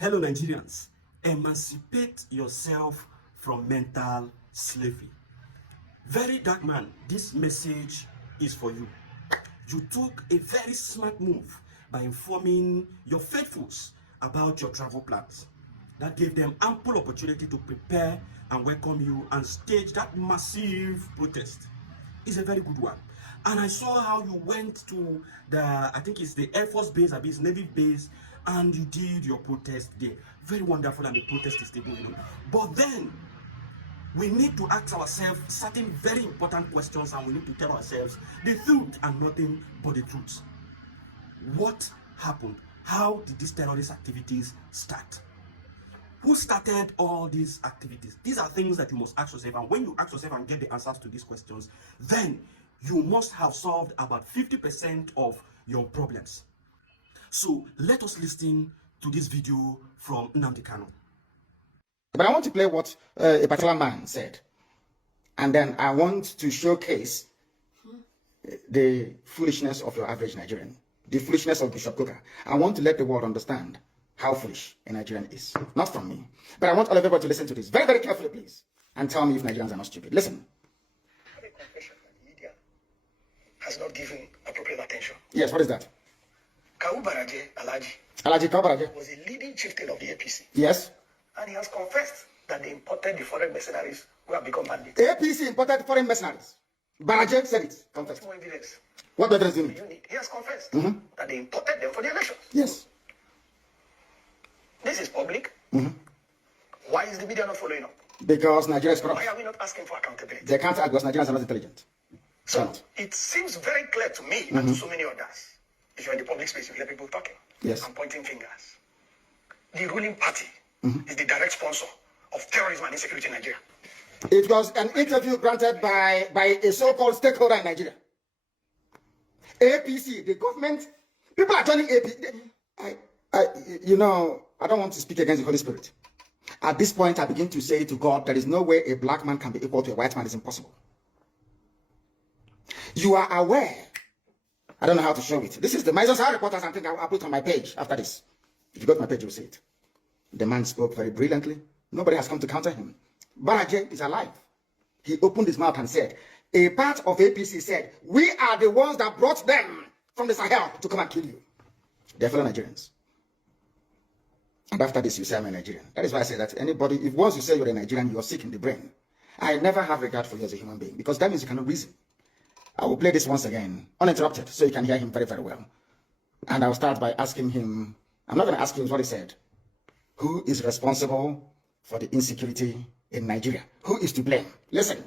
Hello, Nigerians. Emancipate yourself from mental slavery. Very dark man, this message is for you. You took a very smart move by informing your faithfuls about your travel plans. That gave them ample opportunity to prepare and welcome you and stage that massive protest. It's a very good one. And I saw how you went to I think it's the Air Force base, it's Navy base, and you did your protest there. Very wonderful, and the protest is still going on. But then we need to ask ourselves certain very important questions, and we need to tell ourselves the truth and nothing but the truth. What happened? How did these terrorist activities start? Who started all these activities? These are things that you must ask yourself, and when you ask yourself and get the answers to these questions, then you must have solved about 50% of your problems. So let us listen to this video from Nnamdi Kanu. But I want to play what a particular man said. And then I want to showcase the foolishness of your average Nigerian, the foolishness of Bishop Coker. I want to let the world understand how foolish a Nigerian is. Not from me. But I want all of everybody to listen to this very, very carefully, please. And tell me if Nigerians are not stupid. Listen. I have a confession that the media has not given appropriate attention. Yes, what is that? Kawu Baraje Alaji Alaji Kabaraje was a leading chieftain of the APC. Yes. And he has confessed that they imported the foreign mercenaries who have become bandits. APC imported foreign mercenaries. Baraje said it. Confessed. More evidence. What evidence do you need? He has confessed that they imported them for the elections. Yes. This is public. Why is the media not following up? Because Nigeria is Why corrupt. are we not asking for accountability? They can't act because Nigerians are not intelligent. So it seems very clear to me and to so many others. If you're in the public space, you hear people talking Yes. and pointing fingers. The ruling party is the direct sponsor of terrorism and insecurity in Nigeria. It was an interview granted by a so-called stakeholder in Nigeria. APC, the government, people are joining APC. I don't want to speak against the Holy Spirit. At this point, I begin to say to God, there is no way a black man can be equal to a white man. It's impossible. You are aware. I don't know how to show it. This is the Mises reporters. I think I'll put it on my page after this. If you go to my page, you'll see it. The man spoke very brilliantly. Nobody has come to counter him. Baraje is alive. He opened his mouth and said, a part of APC said, we are the ones that brought them from the Sahel to come and kill you. They're fellow Nigerians. And after this, you say I'm a Nigerian. That is why I say that anybody, if once you say you're a Nigerian, you are sick in the brain. I never have regard for you as a human being, because that means you cannot reason. I will play this once again, uninterrupted, so you can hear him very, very well. And I'll start by asking him, I'm not going to ask him what he said. Who is responsible for the insecurity in Nigeria? Who is to blame? Listen.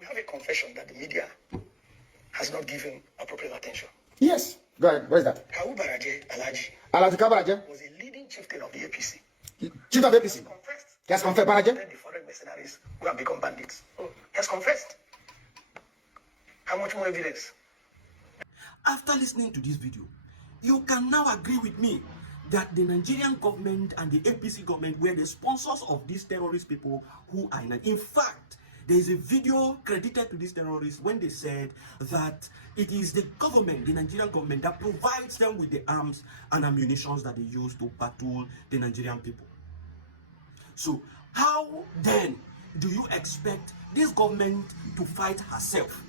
We have a confession that the media has not given appropriate attention. Yes. Go ahead. Where is that? Kawu Baraje Alaji Alaji Kabaraje was a leading chieftain of the APC. Chief of APC. Confessed. He has confessed, Baraje? The foreign mercenaries who have become bandits. He has confessed. How much more evidence? After listening to this video, you can now agree with me that the Nigerian government and the APC government were the sponsors of these terrorist people who are in fact, there is a video credited to these terrorists when they said that it is the government, the Nigerian government, that provides them with the arms and ammunition that they use to battle the Nigerian people. So how then do you expect this government to fight herself?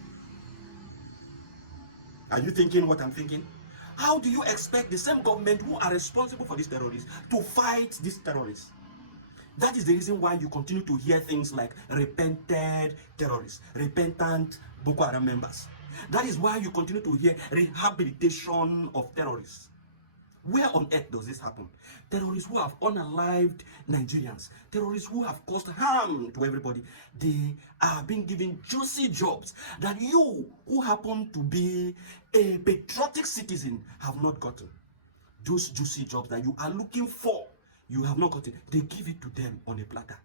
Are you thinking what I'm thinking? How do you expect the same government who are responsible for these terrorists to fight these terrorists? That is the reason why you continue to hear things like repented terrorists, repentant Boko Haram members. That is why you continue to hear rehabilitation of terrorists. Where on earth does this happen? Terrorists who have unalived Nigerians, terrorists who have caused harm to everybody, they are being given juicy jobs that you, who happen to be a patriotic citizen, have not gotten. Those juicy jobs that you are looking for, you have not gotten. They give it to them on a platter.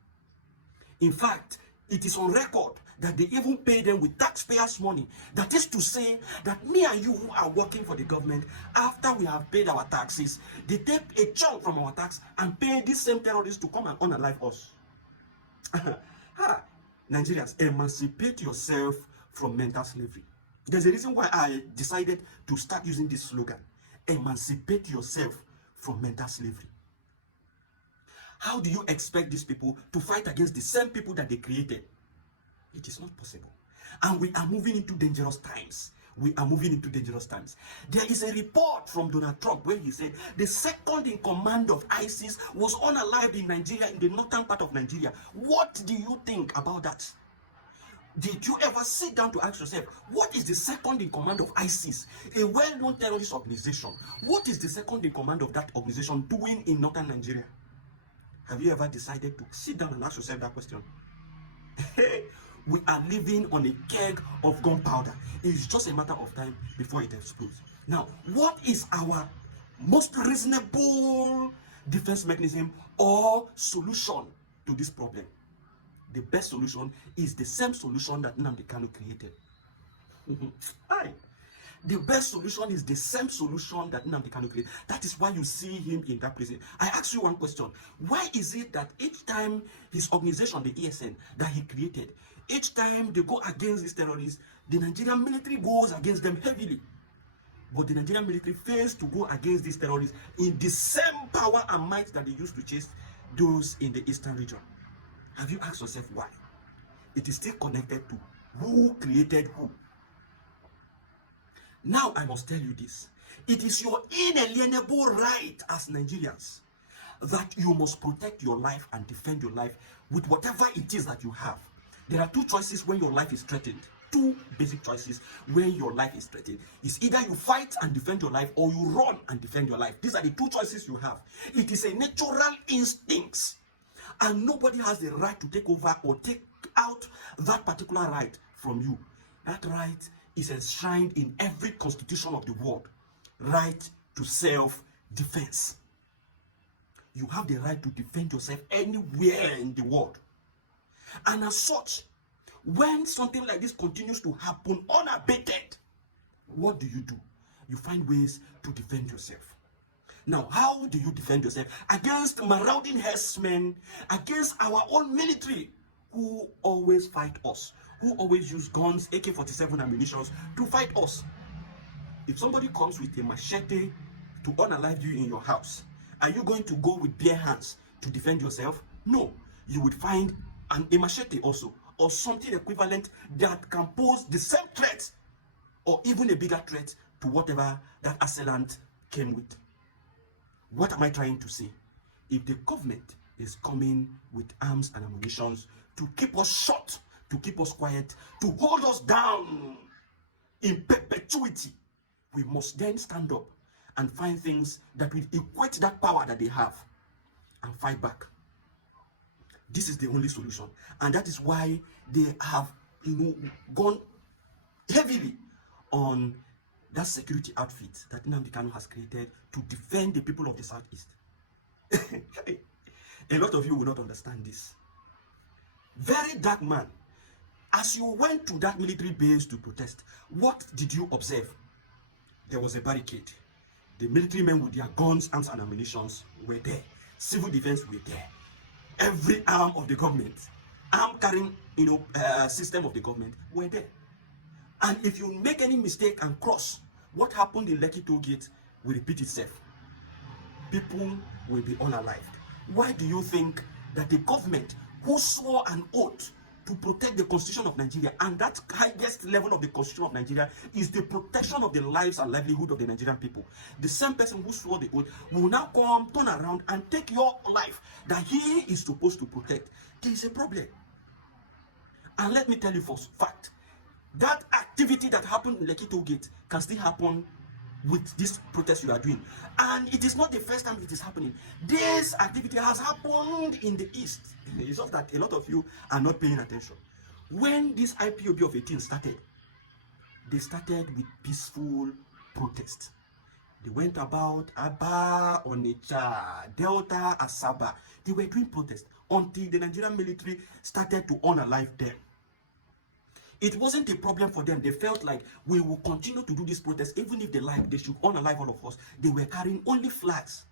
In fact, it is on record that they even pay them with taxpayers' money. That is to say that me and you who are working for the government, after we have paid our taxes, they take a chunk from our tax and pay these same terrorists to come and unalive us. Nigerians, emancipate yourself from mental slavery. There's a reason why I decided to start using this slogan. Emancipate yourself from mental slavery. How do you expect these people to fight against the same people that they created? It is not possible. And we are moving into dangerous times. We are moving into dangerous times. There is a report from Donald Trump where he said the second in command of ISIS was unalived in Nigeria, in the northern part of Nigeria. What do you think about that? Did you ever sit down to ask yourself, what is the second in command of ISIS, a well-known terrorist organization? What is the second in command of that organization doing in northern Nigeria? Have you ever decided to sit down and ask yourself that question? We are living on a keg of gunpowder. It's just a matter of time before it explodes. Now, what is our most reasonable defense mechanism or solution to this problem? The best solution is the same solution that Nnamdi Kanu created. Aye. The best solution is the same solution that Nnamdi Kanu created. That is why you see him in that prison. I ask you one question. Why is it that each time his organization, the ESN, that he created, each time they go against these terrorists, the Nigerian military goes against them heavily? But the Nigerian military fails to go against these terrorists in the same power and might that they used to chase those in the eastern region. Have you asked yourself why? It is still connected to who created who. Now I must tell you this. It is your inalienable right as Nigerians that you must protect your life and defend your life with whatever it is that you have. There are two choices when your life is threatened. Two basic choices when your life is threatened. It's either you fight and defend your life or you run and defend your life. These are the two choices you have. It is a natural instinct. And nobody has the right to take over or take out that particular right from you. That right is enshrined in every constitution of the world. Right to self-defense. You have the right to defend yourself anywhere in the world. And as such, when something like this continues to happen unabated, what do? You find ways to defend yourself. Now, how do you defend yourself against marauding herdsmen, against our own military, who always fight us, who always use guns, AK-47 ammunition to fight us? If somebody comes with a machete to unalive you in your house, are you going to go with bare hands to defend yourself? No. You would find a machete also, or something equivalent that can pose the same threat, or even a bigger threat to whatever that assailant came with. What am I trying to say? If the government is coming with arms and ammunition to keep us shut, to keep us quiet, to hold us down in perpetuity, we must then stand up and find things that will equate that power that they have and fight back. This is the only solution. And that is why they have, gone heavily on that security outfit that Nnamdi Kanu has created to defend the people of the Southeast. A lot of you will not understand this. VeryDarkMan, as you went to that military base to protest, what did you observe? There was a barricade. The military men with their guns, arms, and ammunition were there. Civil defense were there. Every arm of the government, arm carrying, system of the government were there. And if you make any mistake and cross, what happened in Lekki Toll Gate will repeat itself. People will be unalived. Why do you think that the government, who swore an oath to protect the Constitution of Nigeria, and that highest level of the Constitution of Nigeria is the protection of the lives and livelihood of the Nigerian people, the same person who swore the oath will now come, turn around, and take your life that he is supposed to protect? There is a problem. And let me tell you for fact, that activity that happened in Lekki Toll Gate can still happen with this protest you are doing. And it is not the first time it is happening. This activity has happened in the East. It's just that a lot of you are not paying attention. When this IPOB of 18 started, they started with peaceful protest. They went about Aba, Onitsha, Delta, Asaba. They were doing protest until the Nigerian military started to unalive them. It wasn't a problem for them. They felt like we will continue to do this protest even if they like. They should unalive all of us. They were carrying only flags.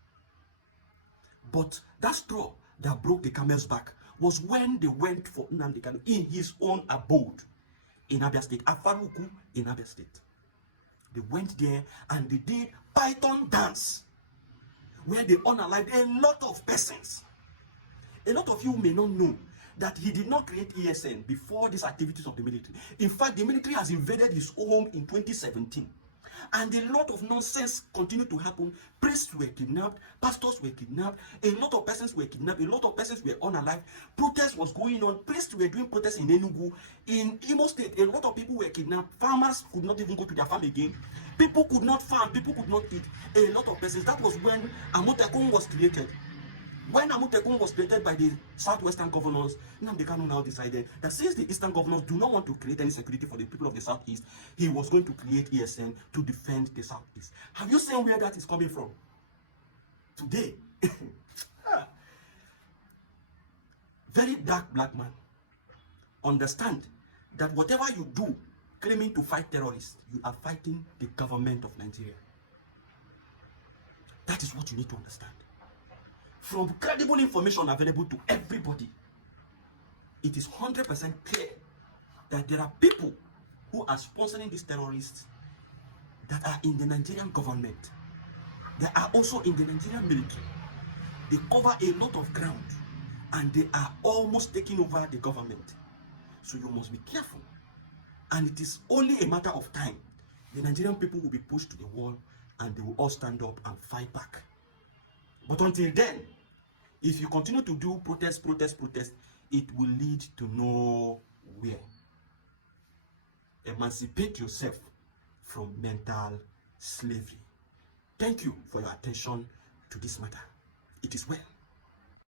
But that straw that broke the camel's back was when they went for Nnamdi Kanu in his own abode in Abia State, Afaruku in Abia State. They went there and they did Python dance, where they unalived a lot of persons. A lot of you may not know that he did not create ESN before these activities of the military. In fact, the military has invaded his home in 2017. And a lot of nonsense continued to happen. Priests were kidnapped, pastors were kidnapped, a lot of persons were kidnapped, a lot of persons were unalive. Protest was going on. Priests were doing protests in Enugu. In Imo State, a lot of people were kidnapped. Farmers could not even go to their farm again. People could not farm, people could not eat. A lot of persons. That was when Amotekun was created. When Amotekun was created by the southwestern governors, Nnamdi Kanu now decided that since the eastern governors do not want to create any security for the people of the southeast, he was going to create ESN to defend the southeast. Have you seen where that is coming from? Today. Very dark black man. Understand that whatever you do claiming to fight terrorists, you are fighting the government of Nigeria. That is what you need to understand. From credible information available to everybody, it is 100% clear that there are people who are sponsoring these terrorists that are in the Nigerian government. They are also in the Nigerian military. They cover a lot of ground and they are almost taking over the government. So you must be careful. And it is only a matter of time. The Nigerian people will be pushed to the wall and they will all stand up and fight back. But until then, if you continue to do protest, it will lead to nowhere. Emancipate yourself from mental slavery. Thank you for your attention to this matter. It is well.